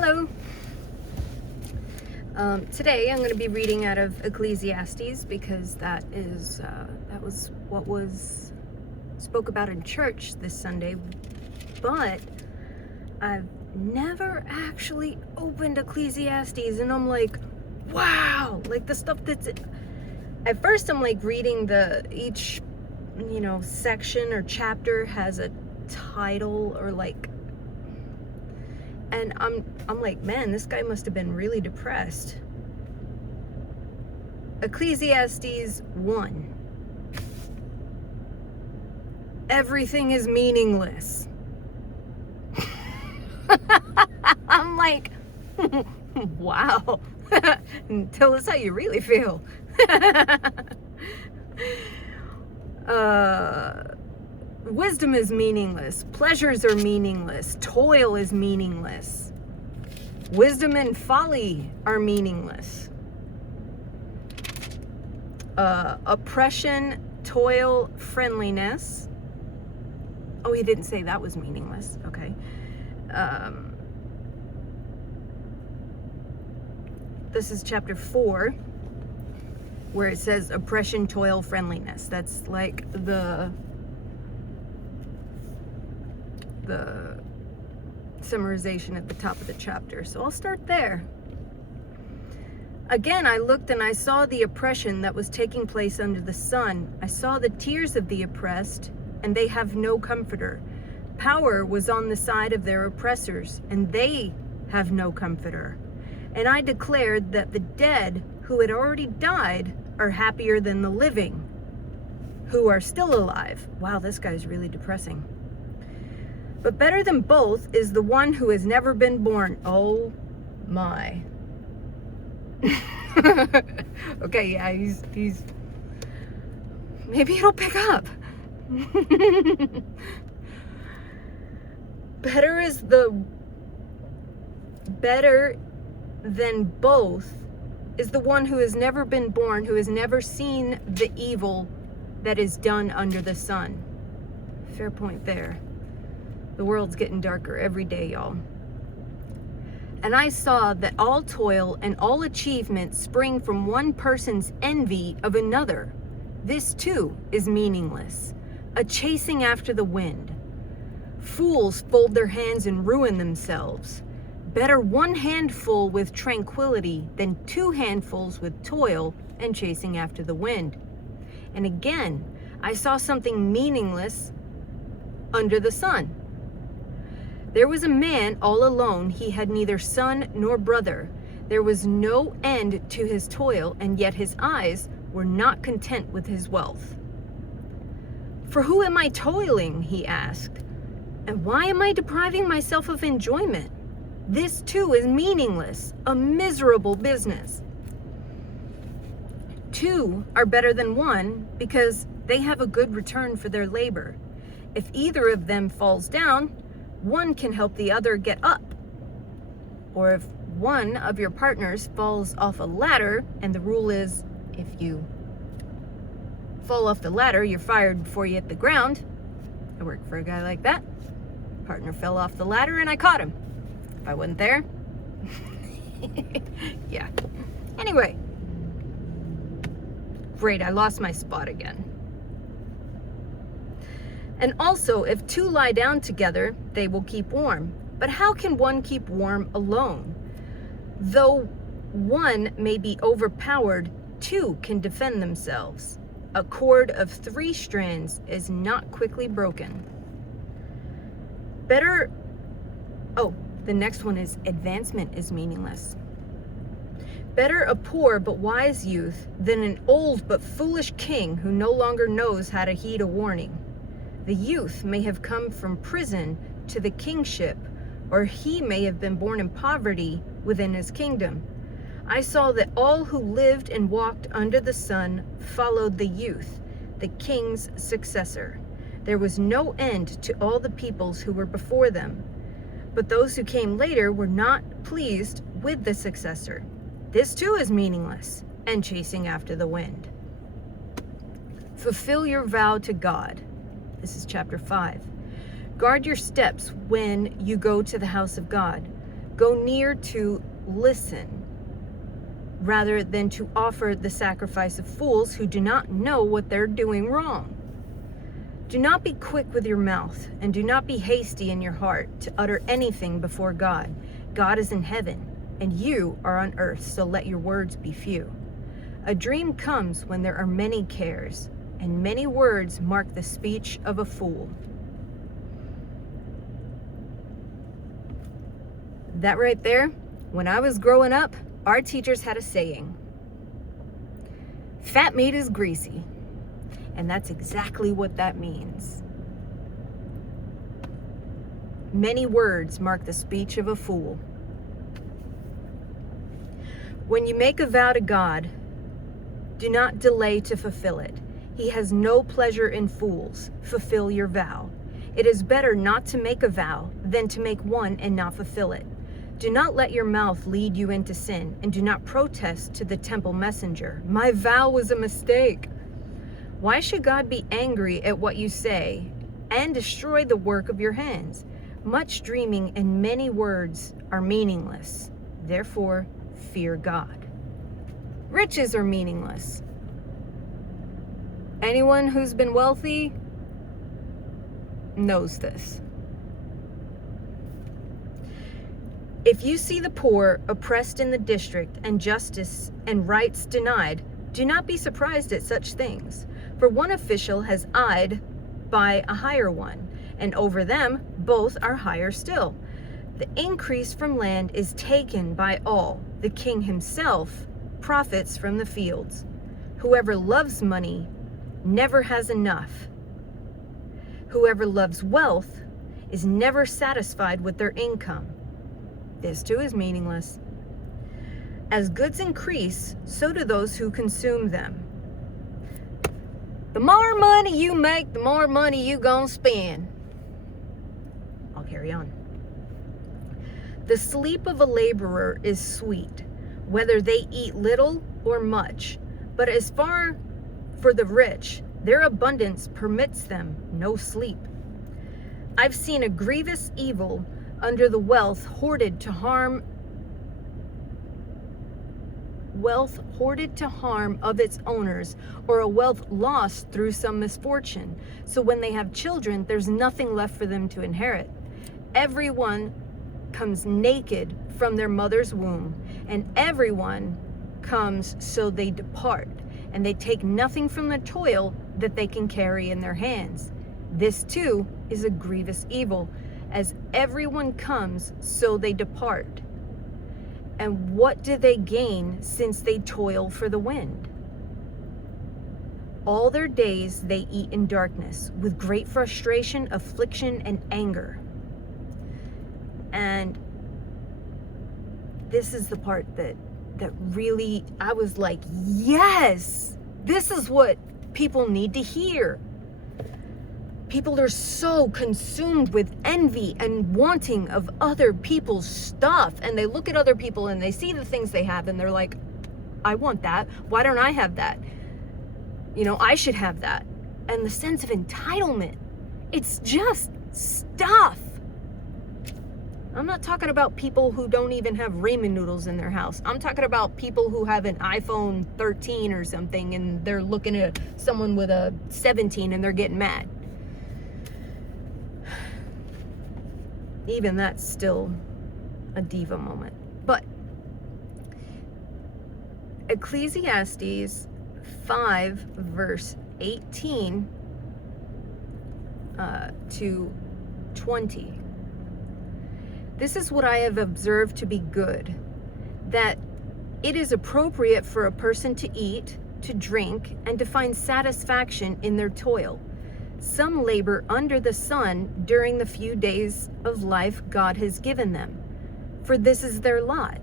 Hello. Today I'm going to be reading out of Ecclesiastes because that was what was spoke about in church this Sunday, but I've never actually opened Ecclesiastes, and I'm like, wow, like the stuff that's at first I'm like reading each section or chapter has a title or like. And I'm like, man, this guy must have been really depressed. Ecclesiastes 1. Everything is meaningless. I'm like, wow. Tell us how you really feel. Wisdom is meaningless. Pleasures are meaningless. Toil is meaningless. Wisdom and folly are meaningless. Oppression, toil, friendliness. Oh, he didn't say that was meaningless. Okay. This is chapter 4, where it says oppression, toil, friendliness. That's like the summarization at the top of the chapter. So I'll start there. Again, I looked and I saw the oppression that was taking place under the sun. I saw the tears of the oppressed, and they have no comforter. Power was on the side of their oppressors, and they have no comforter. And I declared that the dead who had already died are happier than the living who are still alive. Wow, this guy's really depressing. But better than both is the one who has never been born. Oh my. Okay, yeah, he's maybe it'll pick up. Better than both is the one who has never been born, who has never seen the evil that is done under the sun. Fair point there. The world's getting darker every day, y'all. And I saw that all toil and all achievement spring from one person's envy of another. This too is meaningless, a chasing after the wind. Fools fold their hands and ruin themselves. Better one handful with tranquility than two handfuls with toil and chasing after the wind. And again, I saw something meaningless under the sun. There was a man all alone. He had neither son nor brother. There was no end to his toil, and yet his eyes were not content with his wealth. For who am I toiling? He asked. And why am I depriving myself of enjoyment? This too is meaningless, a miserable business. Two are better than one because they have a good return for their labor. If either of them falls down, one can help the other get up. Or if one of your partners falls off a ladder, and the rule is if you fall off the ladder, you're fired before you hit the ground. I worked for a guy like that. Partner fell off the ladder and I caught him. If I wasn't there. Yeah. Anyway. Great, I lost my spot again. And also, if two lie down together, they will keep warm. But how can one keep warm alone? Though one may be overpowered, two can defend themselves. A cord of 3 strands is not quickly broken. The next one is advancement is meaningless. Better a poor but wise youth than an old but foolish king who no longer knows how to heed a warning. The youth may have come from prison to the kingship, or he may have been born in poverty within his kingdom. I saw that all who lived and walked under the sun followed the youth, the king's successor. There was no end to all the peoples who were before them. But those who came later were not pleased with the successor. This too is meaningless and chasing after the wind. Fulfill your vow to God. This is chapter 5. Guard your steps when you go to the house of God. Go near to listen, rather than to offer the sacrifice of fools who do not know what they're doing wrong. Do not be quick with your mouth, and do not be hasty in your heart to utter anything before God. God is in heaven, and you are on earth, so let your words be few. A dream comes when there are many cares, and many words mark the speech of a fool. That right there, when I was growing up, our teachers had a saying, fat meat is greasy. And that's exactly what that means. Many words mark the speech of a fool. When you make a vow to God, do not delay to fulfill it. He has no pleasure in fools. Fulfill your vow. It is better not to make a vow than to make one and not fulfill it. Do not let your mouth lead you into sin, and do not protest to the temple messenger, my vow was a mistake. Why should God be angry at what you say and destroy the work of your hands? Much dreaming and many words are meaningless. Therefore, fear God. Riches are meaningless. Anyone who's been wealthy knows this. If you see the poor oppressed in the district and justice and rights denied, do not be surprised at such things. For one official has eyed by a higher one, and over them both are higher still. The increase from land is taken by all. The king himself profits from the fields. Whoever loves money never has enough. Whoever loves wealth is never satisfied with their income. This too is meaningless. As goods increase, so do those who consume them. The more money you make, the more money you gonna spend. I'll carry on. The sleep of a laborer is sweet, whether they eat little or much. But as far for the rich, their abundance permits them no sleep. I've seen a grievous evil under the wealth hoarded to harm of its owners, or a wealth lost through some misfortune. So when they have children, there's nothing left for them to inherit. Everyone comes naked from their mother's womb, and everyone comes so they depart, and they take nothing from the toil that they can carry in their hands. This too is a grievous evil, as everyone comes so they depart. And what do they gain since they toil for the wind? All their days they eat in darkness, with great frustration, affliction, and anger. And this is the part that really, I was like, yes, this is what people need to hear. People are so consumed with envy and wanting of other people's stuff. And they look at other people and they see the things they have and they're like, I want that. Why don't I have that? You know, I should have that. And the sense of entitlement, it's just stuff. I'm not talking about people who don't even have ramen noodles in their house. I'm talking about people who have an iPhone 13 or something and they're looking at someone with a 17 and they're getting mad. Even that's still a diva moment. But Ecclesiastes 5 verse 18 to 20. This is what I have observed to be good, that it is appropriate for a person to eat, to drink, and to find satisfaction in their toil. Some labor under the sun during the few days of life God has given them, for this is their lot.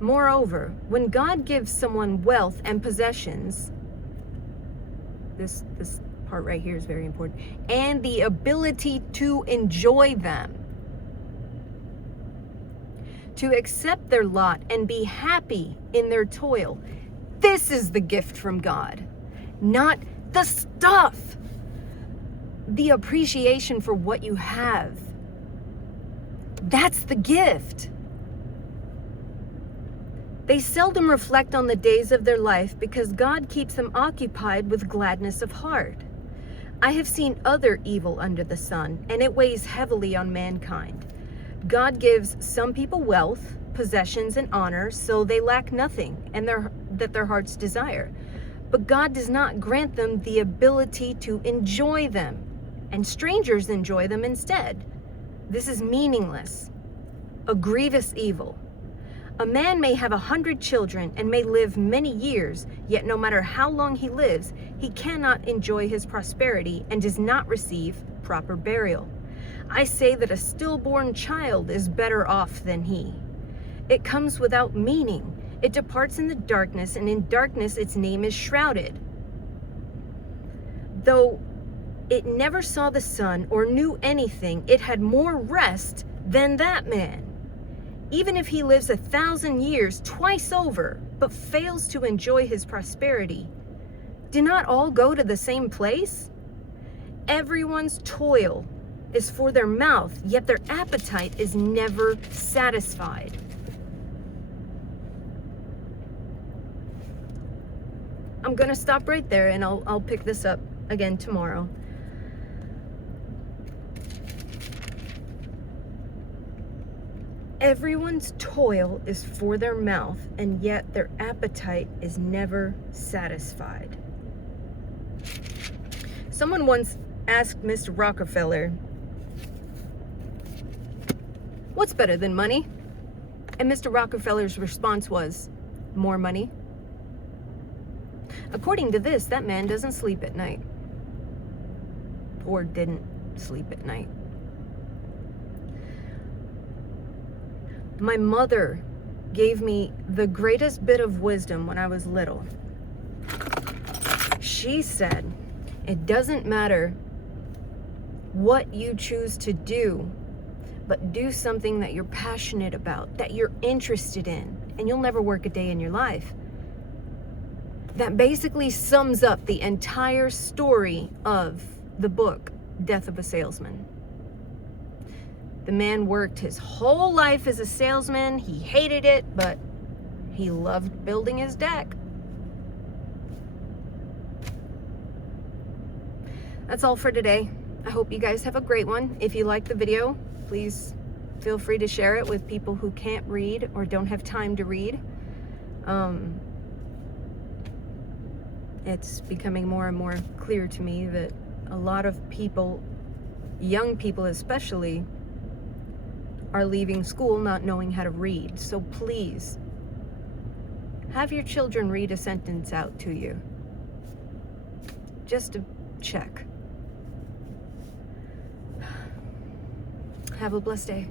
Moreover, when God gives someone wealth and possessions, this part right here is very important, and the ability to enjoy them, to accept their lot and be happy in their toil, this is the gift from God, not the stuff. The appreciation for what you have. That's the gift. They seldom reflect on the days of their life because God keeps them occupied with gladness of heart. I have seen other evil under the sun, and it weighs heavily on mankind. God gives some people wealth, possessions, and honor, so they lack nothing and that their hearts desire. But God does not grant them the ability to enjoy them, and strangers enjoy them instead. This is meaningless, a grievous evil. A man may have 100 children and may live many years, yet no matter how long he lives, he cannot enjoy his prosperity and does not receive proper burial. I say that a stillborn child is better off than he. It comes without meaning. It departs in the darkness, and in darkness its name is shrouded. Though it never saw the sun or knew anything, it had more rest than that man. Even if he lives 1,000 years twice over, but fails to enjoy his prosperity, do not all go to the same place? Everyone's toil is for their mouth, yet their appetite is never satisfied. I'm gonna stop right there, and I'll pick this up again tomorrow. Everyone's toil is for their mouth, and yet their appetite is never satisfied. Someone once asked Mr. Rockefeller, "What's better than money?" And Mr. Rockefeller's response was, "More money." According to this, that man doesn't sleep at night. Or didn't sleep at night. My mother gave me the greatest bit of wisdom when I was little. She said, it doesn't matter what you choose to do, but do something that you're passionate about, that you're interested in, and you'll never work a day in your life. That basically sums up the entire story of the book, Death of a Salesman. The man worked his whole life as a salesman. He hated it, but he loved building his deck. That's all for today. I hope you guys have a great one. If you like the video, please feel free to share it with people who can't read or don't have time to read. It's becoming more and more clear to me that a lot of people, young people especially, are leaving school not knowing how to read. So please, have your children read a sentence out to you. Just to check. Have a blessed day.